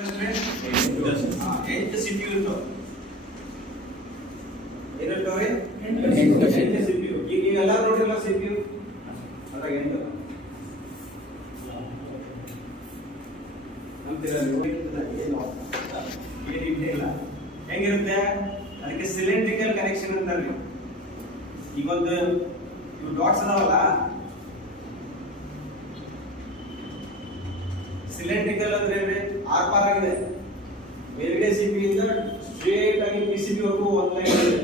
8 CPU ಇರ್ತಾವೆ. ಏನಿರ್ತಾವೆ? 8 CPU. ಈಗ ನೀವೆಲ್ಲ ನೋಡಿರಲ್ಲ CPU ಅದ್ರಾಗ 8 ಏನಿಲ್ಲ ಹೆಂಗಿರುತ್ತೆ ಅದಕ್ಕೆ ಸಿಲಿಂಡ್ರಿಕಲ್ ಕನೆಕ್ಷನ್ ಅಂತಾರೆ. ಈಗ ಒಂದು ಇವು ಡಾಟ್ಸ್ ಅದಾವಲ್ಲ, ಸಿಲಿಂಡ್ರಿಕಲ್ ಅಂದ್ರೆ ಆರ್ ಪಾರ್ ಆಗಿದೆ. ಮೇಲ್ಗಡೆ ಸಿಪಿ ಇಂದ ಸ್ಟ್ರೇಟ್ ಆಗಿ ಪಿಸಿಬಿ ವರೆಗೂ ಒಂದು ಲೈನ್ ಇದೆ.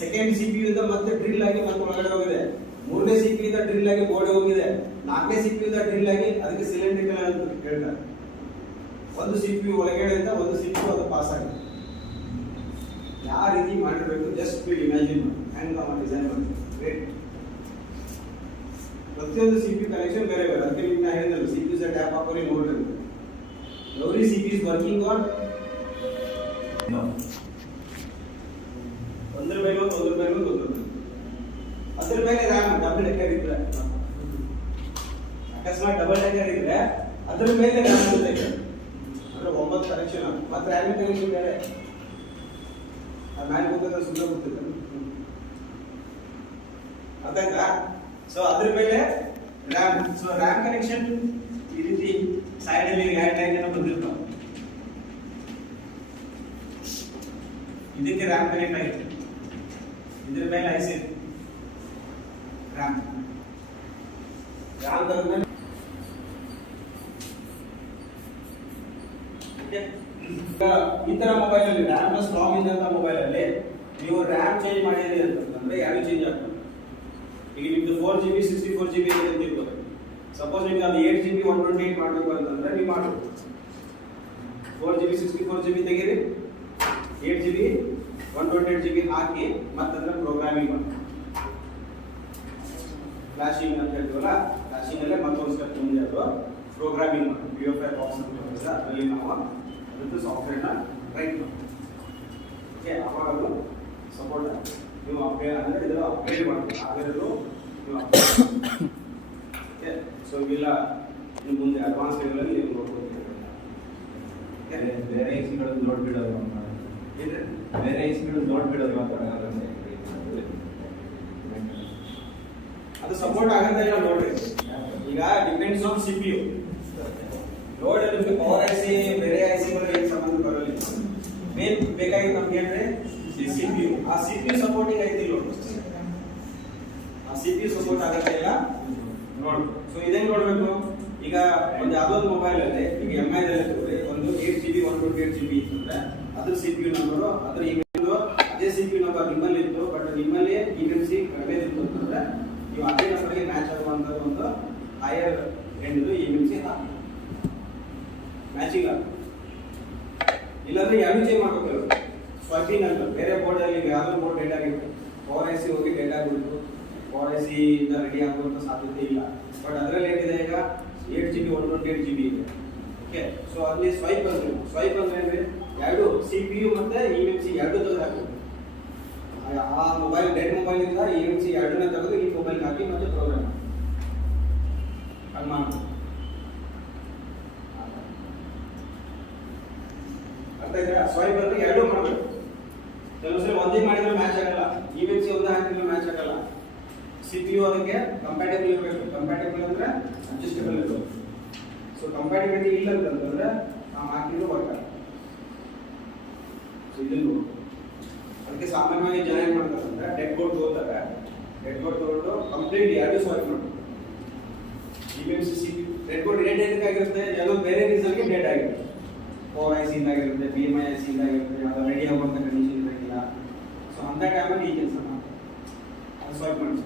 ಸೆಕೆಂಡ್ ಸಿಪಿ ಇಂದ ಮತ್ತೆ ಡ್ರಿಲ್ ಆಗಿ ಮತ್ತೆ ಒಳಗಡೆ ಹೋಗಿದೆ. ಮೂರನೇ ಸಿಪಿ ಇಂದ ಡ್ರಿಲ್ ಆಗಿ ಗೋಡೆ ಹೋಗಿದೆ. ನಾಲ್ಕನೇ ಸಿಪಿ ಇಂದ ಡ್ರಿಲ್ ಆಗಿ ಅದಕ್ಕೆ ಸಿಲಿಂಡ್ರಿಕಲ್ ಅಂತ ಹೇಳ್ತಾರೆ. ಒಂದು ಸಿಪಿ ಒಳಗಡೆ ಇಂದ ಒಂದು ಸಿಪಿ ಅದು ಪಾಸ್ ಆಗಿದೆ. ಯಾವ ರೀತಿ ಮಾಡಿರಬೇಕು ಜಸ್ಟ್ ಇಮ್ಯಾಜಿನ್ ಹ್ಯಾಂಗ್ ಡಿಸೈನ್ ಮಾಡಿ. ಗ್ರೇಟ್. ಪ್ರತಿಯೊಂದು ಸಿಪಿ ಕನೆಕ್ಷನ್ ಬೇರೆ ಬೇರೆ. ಅದಕ್ಕೆ ನಿಮ್ಗೆ ಹೇಳಿದ್ರು ಸಿಪಿ ಸ ಟ್ಯಾಪ್ ಹಾಕೋರಿ ನೋಡ್ರಿ. every CPU is working on ಒಂದರ ಮೇಲೆ ಅದರ ಮೇಲೆ RAM ಡಬಲ್ ಡೆಕ್ಕರ್ ಇದ್ರೆ ಅಕಸ್ಮಾತ್ ಡಬಲ್ ಡೆಕ್ಕರ್ ಇದ್ರೆ ಅದರ ಮೇಲೆ RAM ಇರುತ್ತೆ. ಅಂದ್ರೆ 9 ಕನೆಕ್ಷನ್ ಮತ್ತೆ RAM ಕನೆಕ್ಷನ್ ಬೇರೆ. ಆ ಮ್ಯಾನ್ ಹೋಗೋದು ಸುಮ್ಮನೆ ಗೊತ್ತಿಲ್ಲ ಅದಾಯ್ತಾ. ಸೊ ಅದರ ಮೇಲೆ RAM. ಸೊ RAM ಕನೆಕ್ಷನ್ ಈ ರೀತಿ ಸೈಡ್ ಅಲ್ಲಿ ಎರಡು ಲೈನ್ ಏನೋ ಬಂದಿರ್ತಾವ. ಇದಕ್ಕೆ RAM ಕನೆಕ್ಟ್ ಆಗಿದೆ. ಇದರ ಮೇಲೆ ಐಸಿ RAM ತಗೊಂಡ್ಮೇಲೆ ಈ ತರ ಮೊಬೈಲ್ ಅಲ್ಲಿ RAM ಪ್ಲಸ್ ROM ಇದ್ದಂತ ಮೊಬೈಲ್ ಅಲ್ಲಿ ನೀವು RAM ಚೇಂಜ್ ಮಾಡಿದ್ರಿ ಅಂತಂದ್ರೆ ಯಾರು ಚೇಂಜ್ ಆಗ್ತದೆ. ಈಗ ನಿಮ್ದು 4GB 64GB ಅಂತ ಇರ್ಬೋದು. ಸಪೋಸ್ ನಿಮ್ಗೆ ಅದು 8GB 128 ಮಾಡಬೇಕು ಅಂತಂದ್ರೆ ನೀವು ಮಾಡಬಹುದು. 4GB 64GB ತೆಗೀರಿ, 8GB 128GB ಹಾಕಿ ಮತ್ತಂದ್ರೆ ಪ್ರೋಗ್ರಾಮಿಂಗ್ ಮಾಡಿ. ಫ್ಲಾಶಿಂಗ್ ಅಂತ ಹೇಳ್ತೀವಲ್ಲ, ಫ್ಲಾಶಿಂಗ್ ಅಲ್ಲೇ ಮತ್ತೊಂದು ಸ್ಟೆಪ್ ಮುಂದೆ ಅದು ಪ್ರೋಗ್ರಾಮಿಂಗ್ ಮಾಡಿ. BFI ಬಾಕ್ಸ್ ಅಂತ ಹೇಳ್ತಾರೆ, ಅದರಲ್ಲಿ ನಾವು ಅದಕ್ಕೆ ಸಾಫ್ಟ್ವೇರ್ನ ರೈಟ್ ಮಾಡಿ. ಓಕೆ, ಅವಾಗ ಅದು ಸಪೋರ್ಟ್ ಆಗುತ್ತೆ. ನೀವು ಅಪ್ಡೇಟ್ ಅಂದರೆ ಇದರ ಅಪ್ಡೇಟ್ ಮಾಡಬೇಕು. ಆಗಿರೋದು ನೀವು ಓಕೆ. ಸೊ ಇವೆಲ್ಲ ನೀವು ಮುಂದೆ ಅಡ್ವಾನ್ಸ್ ಲೆವೆಲಲ್ಲಿ ನೀವು ನೋಡ್ಬೋದು. ಬೇರೆ ಐಸಿಗಳು ಲೋಡ್ ಬಿಡೋದು ಬೇರೆ ಐಸಿಗಳು ಲೋಡ್ ಬಿಡೋದು ಅದು ಸಪೋರ್ಟ್ ಆಗುತ್ತೆ ಇಲ್ಲ ನೋಡ್ರಿ. ಈಗ ಡಿಪೆಂಡ್ಸ್ ಆನ್ CPU ಲೋಡ್. ನಿಮಗೆ ಪವರ್ ಐಸಿ ಬೇರೆ ಐಸಿಗಳು ಏನು ಸಂಬಂಧ ಬರಲ್ಲ. ಮೇನ್ ಬೇಕಾಗಿತ್ತು ನಮ್ಗೆ ಅಂದ್ರೆ CPU. ಆ CPU ಸಪೋರ್ಟಿಂಗ್ ಐತಿ ಲೋಡ್. ಆ CPU ಸಪೋರ್ಟ್ ಆಗುತ್ತೆ ಇಲ್ಲ ನೋಡ್. ಸೊ ಇದೇನ್ ನೋಡ್ಬೇಕು. ಈಗ ಒಂದು ಯಾವ್ದೊಂದು ಮೊಬೈಲ್ ಅಲ್ಲಿ ಈಗ MI ದಲ್ಲಿ ಒಂದು 8GB 128GB ಇತ್ತಂದ್ರೆ ಅದ್ರ CPU ನಂಬರ್ ಅದ್ರ ಇಮೇಲ್ ಅದೇ CPU ನಂಬರ್ ನಿಮ್ಮಲ್ಲಿ ಇತ್ತು. ಬಟ್ ನಿಮ್ಮಲ್ಲಿ EMC ಕಡಿಮೆ ಇತ್ತು ಅಂತಂದ್ರೆ ನೀವು ಅದೇ ನಂಬರ್ಗೆ ಮ್ಯಾಚ್ ಆಗುವಂತ ಒಂದು ಹೈಯರ್ ಎಂಡ್ EMC ಹಾಕಿ ಮ್ಯಾಚಿಂಗ್ ಆಗ. ಇಲ್ಲಾಂದ್ರೆ ಎರಡು ಚೇಂಜ್ ಮಾಡ್ಬೇಕು. ಸ್ವೈಪಿಂಗ್ ಅಂತ ಬೇರೆ ಬೋರ್ಡ್ ಅಲ್ಲಿ ಯಾವ್ದೋ ಬೋರ್ಡ್ ಡೆಡ್ ಆಗಿರುತ್ತೆ, ಪವರ್ ಐಸಿ ಹೋಗಿ ಡೆಡ್ ಆಗಿಬಿಟ್ಟು ಪವರ್ ಐಸಿ ಇಂದ ರೆಡಿ ಆಗುವಂತ ಸಾಧ್ಯತೆ ಇಲ್ಲ. ಬಟ್ ಅದರಲ್ಲಿ ಏನಿದೆ ಈಗ 8GB 128GB ಇದೆ. ಓಕೆ, ಸೊ ಅಲ್ಲಿ ಸ್ವೈಪ್ ಅಂದ್ರೆ ಎರಡು CPU ಮತ್ತೆ EMC ಎರಡು ತೆಗೆದು ಹಾಕಬೇಕು. ಆ ಮೊಬೈಲ್ ಡೆಡ್ ಮೊಬೈಲ್ ಇಂದ EMC ಎರಡನ್ನ ತೆಗೆದು ಈ ಮೊಬೈಲ್ ಹಾಕಿ ಮತ್ತೆ ಪ್ರೋಗ್ರಾಮ್ ಹಾಗೆ ಮಾಡಬೇಕು. ಅರ್ಥ ಆಯ್ತಾ? ಸ್ವೈಪ್ ಅಂದ್ರೆ ಎರಡು ಮಾಡಬೇಕು. ಕೆಲವು ಸಲ ಒಂದೇ ಮಾಡಿದ್ರೆ ಮ್ಯಾಚ್ ಆಗಲ್ಲ, EMC ಒಂದೇ ಹಾಕಿದ್ರೆ ಮ್ಯಾಚ್ ಆಗಲ್ಲ. CPU ಅದಕ್ಕೆ ಕಂಪ್ಯಾಟಿಬಲ್ ಇರಬೇಕು. ಕಂಪ್ಯಾಟಿಬಲ್ ಅಂದ್ರೆ ಅಡ್ಜಸ್ಟಬಲ್ ಇರಬೇಕು. ಸೊ ಕಂಪ್ಯಾಟಿಬಿಲಿಟಿ ಇಲ್ಲ ಅಂತಂದ್ರೆ ನಾವು ಹಾಕಿದ್ರು ವರ್ಕ್ ಆಗಲ್ಲ. ಸೊ ಇದನ್ನು ಅದಕ್ಕೆ ಸಾಮಾನ್ಯವಾಗಿ ಜನ ಏನ್ ಮಾಡ್ತಾರೆ ಅಂದ್ರೆ ಡೆಡ್ ಬೋರ್ಡ್ ತಗೋತಾರೆ. ಡೆಡ್ ಬೋರ್ಡ್ ತಗೊಂಡು ಕಂಪ್ಲೀಟ್ ಎರಡು ಸ್ವೈಪ್ ಮಾಡ್ತಾರೆ. EMC CPU dead board dead ಆಗಿರುತ್ತೆ, ಯಾವುದೋ ಬೇರೆ ರೀಸನ್ಗೆ ಡೆಡ್ ಆಗಿರುತ್ತೆ. ಪವರ್ ಐಸಿ ಇಂದಾಗಿರುತ್ತೆ, BMI ಐಸಿ ಇಂದಾಗಿರುತ್ತೆ, ಅದು ರೆಡಿ ಆಗುವಂತ ಕಂಡೀಷನ್ ಇರಲಿಲ್ಲ. ಸೊ ಅಂತ ಟೈಮಲ್ಲಿ ಈ ಕೆಲಸ ಮಾಡ್ತಾರೆ. ಅದು ಸ್ವೈಪ್ ಮಾಡಿ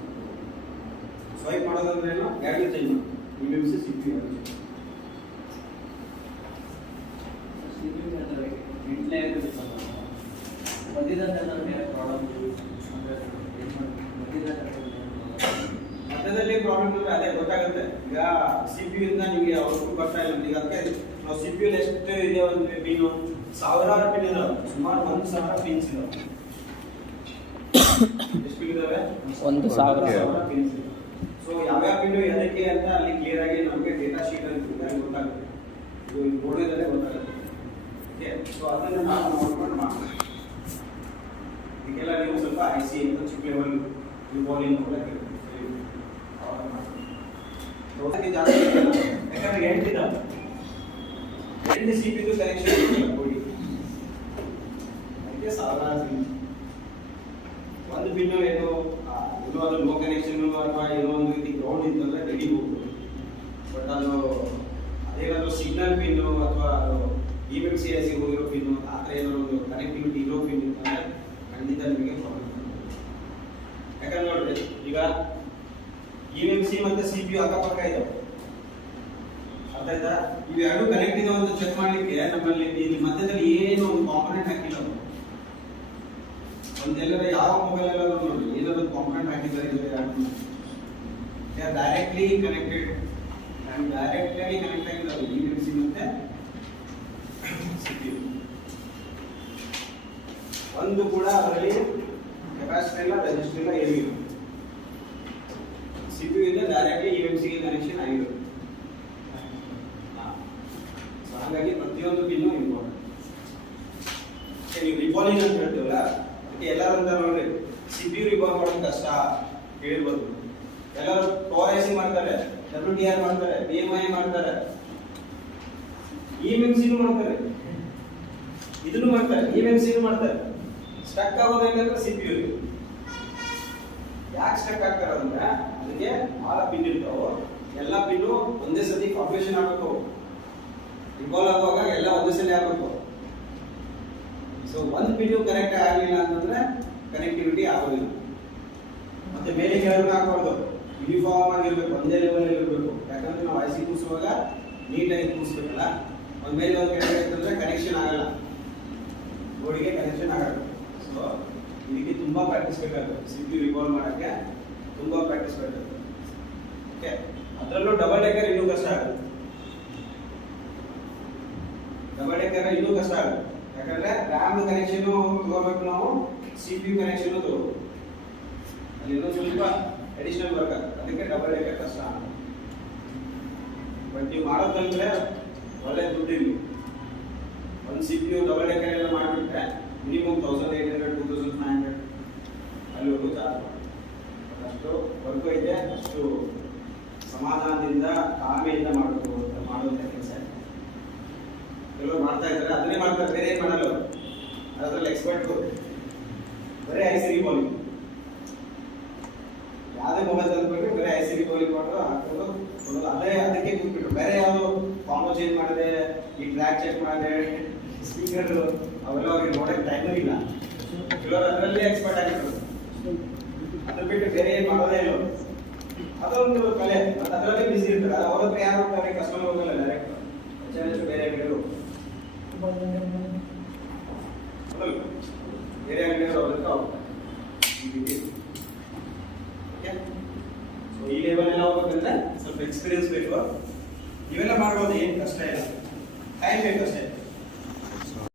ಸ್ವೈಪ್ ಮಾಡೋದಂದ್ರೆ ಏನು, ಎರಡು ಚೇಂಜ್ ಮಾಡಿ EMC CPU ಮಧ್ಯದಲ್ಲಿ ಪ್ರಾಬ್ಲಮ್ ಇದ್ರೆ ಅದೇ ಗೊತ್ತಾಗುತ್ತೆ. ಈಗ CPU ಇಂದ ನಿಮಗೆ ಔಟ್ಪುಟ್ ಬರ್ತಾ ಇಲ್ಲ. ಈಗ ಅದಕ್ಕೆ ನಾವು CPU ಎಷ್ಟು ಇದೆ ಅಂದ್ರೆ ಪಿನ್ ಸಾವಿರಾರು ಪಿನ್ ಇದಾವೆ. ಸುಮಾರು 1000 ಪಿನ್ಸ್ ಇದಾವೆ. ಎಷ್ಟು ಪಿನ್ ಇದಾವೆ? 1000 ಪಿನ್ಸ್. ಸೊ ಯಾವ್ಯಾವ ಪಿನ್ ಎದಕ್ಕೆ ಅಂತ ಅಲ್ಲಿ ಕ್ಲಿಯರ್ ಆಗಿ ನಮಗೆ ಡೇಟಾ ಶೀಟ್ ಅಲ್ಲಿ ಗೊತ್ತಾಗುತ್ತೆ. ಇದು ನೋಡಿದ್ರೆ ಗೊತ್ತಾಗುತ್ತೆ. ಅದನ್ನು ನಾವು ನೋಡ್ಕೊಂಡು ಮಾಡ್ತೀವಿ. ಇದಕ್ಕೆಲ್ಲ ನೀವು ಸ್ವಲ್ಪ IC ಅಂತ ಚಿಕ್ಕ ಲೆವೆಲ್ ರಿವಾಲ್ವಿಂಗ್ ಕೂಡ ಅದಕ್ಕೆ ಜಾಸ್ತಿ ಇಲ್ಲ. ಯಾಕಂದ್ರೆ ಎಂಟು CPU ಕನೆಕ್ಷನ್ ಕೊಡಿ, ಅದಕ್ಕೆ ಸಾಧಾರಣ ಒಂದು ಪಿನ್ನು ಏನೋ ಇದು ಅದು ಲೋ ಕನೆಕ್ಷನ್ ಅಥವಾ ಏನೋ ಒಂದು ರೀತಿ ಗ್ರೌಂಡ್ ಇತ್ತಂದ್ರೆ ರೆಡಿ ಹೋಗ್ಬೋದು. ಬಟ್ ಅದು ಅದೇನಾದ್ರು ಸಿಗ್ನಲ್ ಪಿನ್ನು ಅಥವಾ EMC ಹೋಗಿರೋ ಪಿನ್ನು ಆ ಥರ ಏನೋ ಒಂದು ಕನೆಕ್ಟಿವಿಟಿ ಇರೋ ಪಿನ್ ಇತ್ತಂದ್ರೆ ಖಂಡಿತ ನಿಮಗೆ ಪ್ರಾಬ್ಲಮ್. ಯಾಕಂದ್ರೆ ನೋಡ್ರಿ, ಈಗ EMC ಮತ್ತೆ CPU ಅಕ್ಕಪಕ್ಕ ಇದಾವೆ, ಅರ್ಥ ಆಯ್ತಾ? ಇವೆರಡು ಕನೆಕ್ಟ್ ಇದಾವೆ ಅಂತ ಚೆಕ್ ಮಾಡ್ಲಿಕ್ಕೆ ನಮ್ಮಲ್ಲಿ ಇಲ್ಲಿ ಮಧ್ಯದಲ್ಲಿ ಏನು ಒಂದು ಕಾಂಪೊನೆಂಟ್ ಹಾಕಿಲ್ಲ. ಒಂದೆಲ್ಲರ ಯಾವ ಮೊಬೈಲ್ ಎಲ್ಲರೂ ನೋಡಿ ಏನಾದ್ರು ಕಾಂಪೊನೆಂಟ್ ಹಾಕಿದ್ದಾರೆ, directly connected and directly connect ಆಗಿದ್ದಾವೆ EMC ಮತ್ತೆ CPU. ಒಂದು ಕೂಡ ಅದರಲ್ಲಿ ಕೆಪಾಸಿಟರ್ ಇಲ್ಲ, ರೆಸಿಸ್ಟರ್ ಇಲ್ಲ, ಏನೂ ಇಲ್ಲ. CPU ಇಂದ ಡೈರೆಕ್ಟ್ಲಿ EMC ಗೆ ಕನೆಕ್ಷನ್ ಆಗಿರುತ್ತೆ. ಹಾಗಾಗಿ ಪ್ರತಿಯೊಂದು ಪಿನ್ನು ಇಂಪಾರ್ಟೆಂಟ್. ನೀವು ರಿವಾಲ್ವಿಂಗ್ ಅಂತ ಹೇಳ್ತೀವಲ್ಲ, ಅದಕ್ಕೆ ಎಲ್ಲರೂ ಅಂತ ನೋಡ್ರಿ CPU ರಿವಾಲ್ವ್ ಮಾಡೋದು ಕಷ್ಟ ಹೇಳ್ಬೋದು. ಎಲ್ಲರೂ ಪವರ್ IC ಮಾಡ್ತಾರೆ, WDR ಮಾಡ್ತಾರೆ, PMI ಮಾಡ್ತಾರೆ, EMC ಮಾಡ್ತಾರೆ, ಇದನ್ನು ಮಾಡ್ತಾರೆ, EMC ಮಾಡ್ತಾರೆ. ಸ್ಟಕ್ ಆಗೋದು ಏನಂದ್ರೆ CPU. ಯಾಕೆ ಸ್ಟಕ್ ಆಗ್ತಾರೆ ಅಂದ್ರೆ ಅದಕ್ಕೆ ಭಾಳ ಪಿನ್ ಇರ್ತಾವೆ, ಎಲ್ಲ ಪಿನ್ನು ಒಂದೇ ಸತಿ ಕಾಂಬಿನೇಷನ್ ಆಗಬೇಕು. ರಿವಾಲ್ವ್ ಆಗುವಾಗ ಎಲ್ಲ ಒಂದೇ ಸಲ ಆಗಬೇಕು. ಸೊ ಒಂದು ಪಿನ್ನು ಕನೆಕ್ಟ್ ಆಗಲಿಲ್ಲ ಅಂತಂದ್ರೆ ಕನೆಕ್ಟಿವಿಟಿ ಆಗೋದಿಲ್ಲ. ಮತ್ತೆ ಮೇಲೆ ಕೆಳಗೆ ಹಾಕಬಾರ್ದು, ಯೂನಿಫಾರ್ಮ್ ಆಗಿರ್ಬೇಕು, ಒಂದೇ ಲೆವೆಲ್ ಇರಬೇಕು. ಯಾಕಂದ್ರೆ ನಾವು IC ಕೂರಿಸುವಾಗ ನೀಟಾಗಿ ಕೂರಿಸ್ಬೇಕಲ್ಲ. ಒಂದ್ ಮೇಲೆ ಒಂದು ಕೆಳಗೆ ಅಂತಂದ್ರೆ ಕನೆಕ್ಷನ್ ಆಗಲ್ಲ, ಬೋರ್ಡಿಗೆ ಕನೆಕ್ಷನ್ ಆಗಲ್ಲ. ಸೊ ಇದಕ್ಕೆ ತುಂಬಾ ಪ್ರಾಕ್ಟೀಸ್ ಬೇಕಾಗುತ್ತೆ. CPU ರಿವಾಲ್ವ್ ಮಾಡಕ್ಕೆ ತುಂಬಾ ಪ್ರಾಕ್ಟೀಸ್ ಬೇಕಾಗುತ್ತೆ. ಓಕೆ, ಅದರಲ್ಲೂ ಡಬಲ್ ಡೆಕ್ಕರ್ ಇನ್ನೂ ಕಷ್ಟ ಆಗುತ್ತೆ. ಡಬಲ್ ಡೆಕ್ಕರ್ ಇನ್ನೂ ಕಷ್ಟ ಆಗುತ್ತೆ. ಯಾಕಂದ್ರೆ RAM ಕನೆಕ್ಷನ್ ತಗೋಬೇಕು ನಾವು, CPU ಕನೆಕ್ಷನ್ ತಗೋಬೇಕು. ಅಲ್ಲಿ ಇನ್ನೊಂದು ಸ್ವಲ್ಪ ಅಡಿಷನಲ್ ವರ್ಕ್ ಆಗುತ್ತೆ. ಅದಕ್ಕೆ ಡಬಲ್ ಡೆಕ್ಕರ್ ಕಷ್ಟ ಆಗುತ್ತೆ. ಬಟ್ ನೀವು ಮಾಡೋದಂದ್ರೆ ಒಳ್ಳೆ ದುಡ್ಡು ಇಲ್ಲಿ. ಒಂದು CPU ಡಬಲ್ ಡೆಕ್ಕರ್ ಎಲ್ಲ ಮಾಡಿಬಿಟ್ರೆ ಮಿನಿಮಮ್ 1800 2500 ಅಲ್ಲಿವರೆಗೂ ಚಾರ್ಜ್ ಮಾಡಿ. ಅಷ್ಟು ವರ್ಕ್ ಐತೆ, ಅಷ್ಟು ಸಮಾಧಾನದಿಂದ ತಾಳ್ಮೆಯಿಂದ ಮಾಡುವಂಥ ಕೆಲಸ. ಕೆಲವರು ಮಾಡ್ತಾ ಇದ್ದಾರೆ, ಅದನ್ನೇ ಮಾಡ್ತಾರೆ, ಬೇರೆ ಏನು ಮಾಡಲ್ಲ. ಅದರಲ್ಲಿ ಎಕ್ಸ್ಪರ್ಟ್ ಬರೀ IC ರಿವಾಲ್ವಿಂಗ್. ಯಾವುದೇ ಮೊಬೈಲ್ ತಂದ್ಬಿಟ್ರೆ ಬರೀ IC ರಿವಾಲ್ವಿಂಗ್ ಮಾಡೋದು, ಹಾಕೋದು, ಕೊಡೋದು, ಅದಕ್ಕೆ ಕೂತ್ಬಿಟ್ರು. ಬೇರೆ ಯಾವುದು ಕಾಂಬೋ ಚೇಂಜ್ ಮಾಡಿದೆ, ಈ ಟ್ರ್ಯಾಕ್ ಚೆಕ್ ಮಾಡಿದೆ, ಸ್ಪೀಕರ್ ಅವೆಲ್ಲ ಅವ್ರಿಗೆ ನೋಡೋಕೆ ಟೈಮೂ ಇಲ್ಲ. ಕೆಲವರು ಅದರಲ್ಲೇ ಎಕ್ಸ್ಪರ್ಟ್ ಆಗಿರ್ತಾರೆ. ಅದ್ರ ಬಿಟ್ಟು ಬೇರೆ ಏನು ಮಾಡೋದೇ ಇಲ್ಲ. ಅದೊಂದು ಕಲೆ, ಮತ್ತು ಅದರಲ್ಲೇ ಬಿಸಿ ಇರ್ತಾರೆ. ಅವ್ರ ಹತ್ರ ಯಾರು ಹೋಗ್ತಾರೆ, ಕಸ್ಟಮರ್ ಹೋಗಲ್ಲ, ಡೈರೆಕ್ಟ್ ಬೇರೆ ಅಂಗಡಿಯವರು ಬೇರೆ ಅಂಗಡಿಯವರು ಅವ್ರ ಹತ್ರ ಹೋಗ್ತಾರೆ. ಸೊ ಈ ಲೆವೆಲ್ ಎಲ್ಲ ಹೋಗ್ಬೇಕಂದ್ರೆ ಸ್ವಲ್ಪ ಎಕ್ಸ್ಪೀರಿಯನ್ಸ್ ಬೇಕು. ಇವೆಲ್ಲ ಮಾಡ್ಬೋದು, ಏನು ಕಷ್ಟ ಇಲ್ಲ, ಟೈಮ್ ಬೇಕು ಅಷ್ಟೇ.